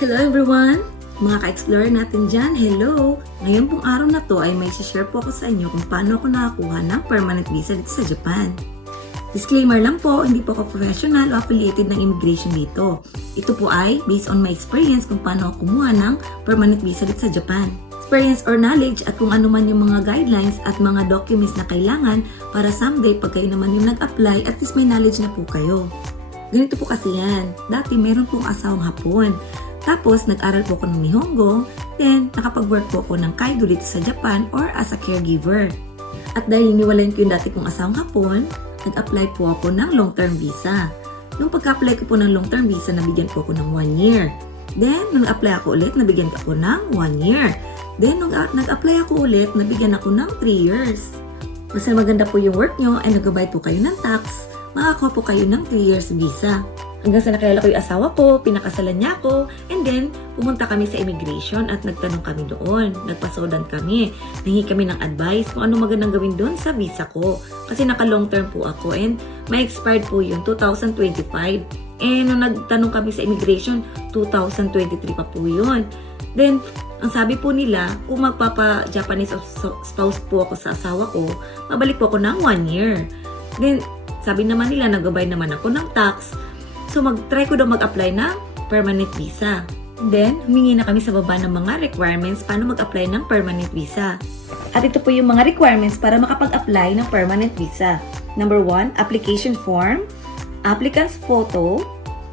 Hello everyone! Mga ka-explorer natin dyan, hello! Ngayon pong araw na to ay may share po ako sa inyo kung paano ako nakakuha ng permanent visa dito sa Japan. Disclaimer lang po, hindi po ako professional o affiliated ng immigration dito. Ito po ay based on my experience kung paano ako kumuha ng permanent visa dito sa Japan. Experience or knowledge at kung ano man yung mga guidelines at mga documents na kailangan para someday pag kayo naman yung nag-apply, at least may knowledge na po kayo. Ganito po kasi yan. Dati meron pong asawang Hapon. Tapos, nag-aral po ako ng Nihongo, then nakapag-work po ako ng Kaigo dito sa Japan or as a caregiver. At dahil iniwalayan ko yung dati kong asawang Hapon, nag-apply po ako ng long-term visa. Nung pagka-apply ko po ng long-term visa, nabigyan po ako ng 1 year. Then, nung apply ako ulit, nabigyan ako ng 1 year. Then, nung nag-apply ako ulit, nabigyan ako ng 3 years. Basta maganda po yung work nyo ay nag-abide po kayo ng tax, makakuha po kayo ng 3 years visa. Hanggang sa nakilala ko yung asawa ko, pinakasalan niya ako, and then pumunta kami sa immigration at nagtanong kami doon. Nagpasodan kami. Nahingi kami ng advice kung ano magandang gawin doon sa visa ko. Kasi naka long term po ako and may expired po yung 2025. And nung nagtanong kami sa immigration, 2023 pa po yun. Then, ang sabi po nila, kung magpapa-Japanese spouse po ako sa asawa ko, mabalik po ako ng 1 year. Then, sabi naman nila, nag-abay naman ako ng tax. So, mag-try ko daw mag-apply ng permanent visa. Then, humingi na kami sa baba ng mga requirements paano mag-apply ng permanent visa. At ito po yung mga requirements para makapag-apply ng permanent visa. Number 1, application form, applicant's photo,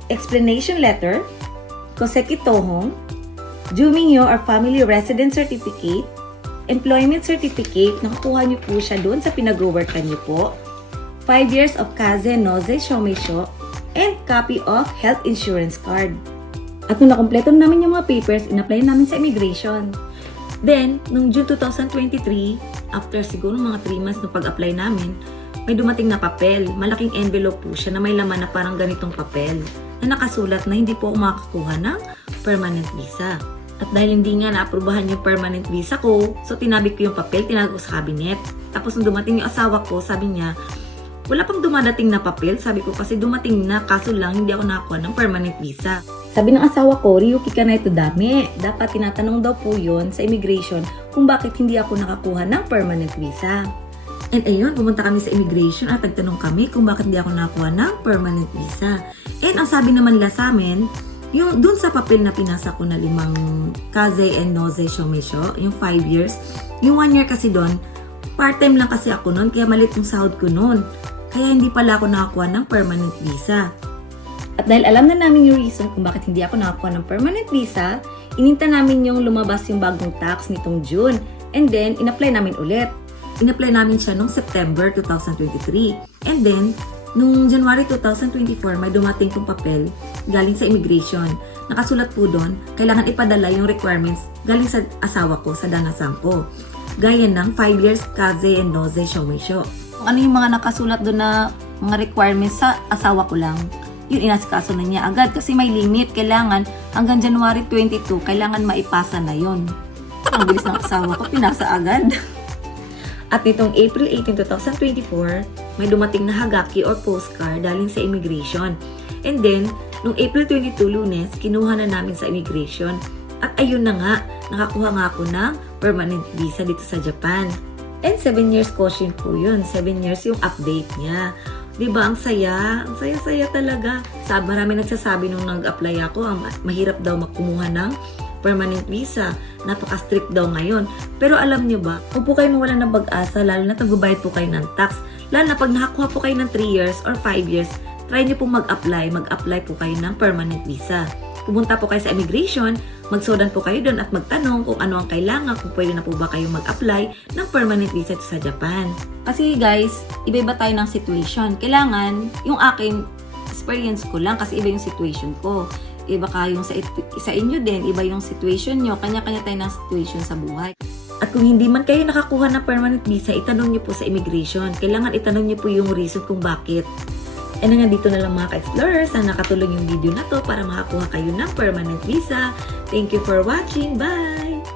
explanation letter, koseki tohon, Juminyo or Family Residence Certificate, Employment Certificate, nakukuha niyo po siya doon sa pinag-workan niyo po, 5 years of Kaze Noze Shomeisho, and copy of health insurance card. At nung nakompleto namin yung mga papers, in-apply namin sa immigration. Then, nung June 2023, after siguro mga 3 months nung pag-apply namin, may dumating na papel. Malaking envelope po siya na may laman na parang ganitong papel na nakasulat na hindi po ako makakakuha ng permanent visa. At dahil hindi nga naaprubahan yung permanent visa ko, so tinabit ko yung papel, tinago ko sa cabinet. Tapos nung dumating yung asawa ko, sabi niya, wala pang dumadating na papel. Sabi ko kasi dumating na, kaso lang hindi ako nakakuha ng permanent visa. Sabi ng asawa ko, Ryuki ka na ito dami. Dapat tinatanong daw po yun sa immigration kung bakit hindi ako nakakuha ng permanent visa. And ayun, pumunta kami sa immigration at nagtanong kami kung bakit hindi ako nakakuha ng permanent visa. And ang sabi naman nila sa amin, yung dun sa papel na pinasa ko na 5 Kaze and Noze Shomeisho, yung 5 years, yung 1 year kasi doon, part-time lang kasi ako noon, kaya malit yung sahod ko noon. Kaya hindi pala ako nakakuha ng permanent visa. At dahil alam na namin yung reason kung bakit hindi ako nakakuha ng permanent visa, ininta namin yung lumabas yung bagong tax nitong June. And then, in-apply namin ulit. In-apply namin siya noong September 2023. And then, noong January 2024, may dumating pong papel galing sa immigration. Nakasulat po doon, kailangan ipadala yung requirements galing sa asawa ko, sa danasan ko. Gaya ng 5 years Kaze and Noze Shomeisho. Ano yung mga nakasulat doon na mga requirements sa asawa ko lang, yun inasikaso na niya agad kasi may limit, kailangan hanggang January 22, kailangan maipasa na yun. Ang bilis ng asawa ko, pinasa agad. At nitong April 18, 2024, may dumating na hagaki or postcard daling sa immigration. And then, nung April 22, Lunes, kinuha na namin sa immigration. At ayun na nga, nakakuha nga ako ng permanent visa dito sa Japan. And 7 years caution po yun. 7 years yung update niya. Diba, ang saya? Ang saya-saya talaga. Marami nagsasabi nung nag-apply ako, mahirap daw makumuha ng permanent visa. Napaka-strict daw ngayon. Pero alam nyo ba, kung po kayo mawalan ng pag-asa, lalo na nagbabayad po kayo ng tax, lalo na pag nakakuha po kayo ng 3 years or 5 years, try nyo po mag-apply. Mag-apply po kayo ng permanent visa. Pumunta po kayo sa immigration, magsodan po kayo doon at magtanong kung ano ang kailangan, kung pwede na po ba kayo mag-apply ng permanent visa sa Japan. Kasi guys, iba-iba tayo ng situation. Kailangan, yung akin, experience ko lang kasi iba yung situation ko. Iba kayong sa inyo din, iba yung situation nyo, kanya-kanya tayo ng situation sa buhay. At kung hindi man kayo nakakuha ng permanent visa, itanong nyo po sa immigration. Kailangan itanong nyo po yung reason kung bakit. And hanggang dito na lang mga ka-explorers, sana nakatulong yung video na to para makakuha kayo ng permanent visa. Thank you for watching. Bye!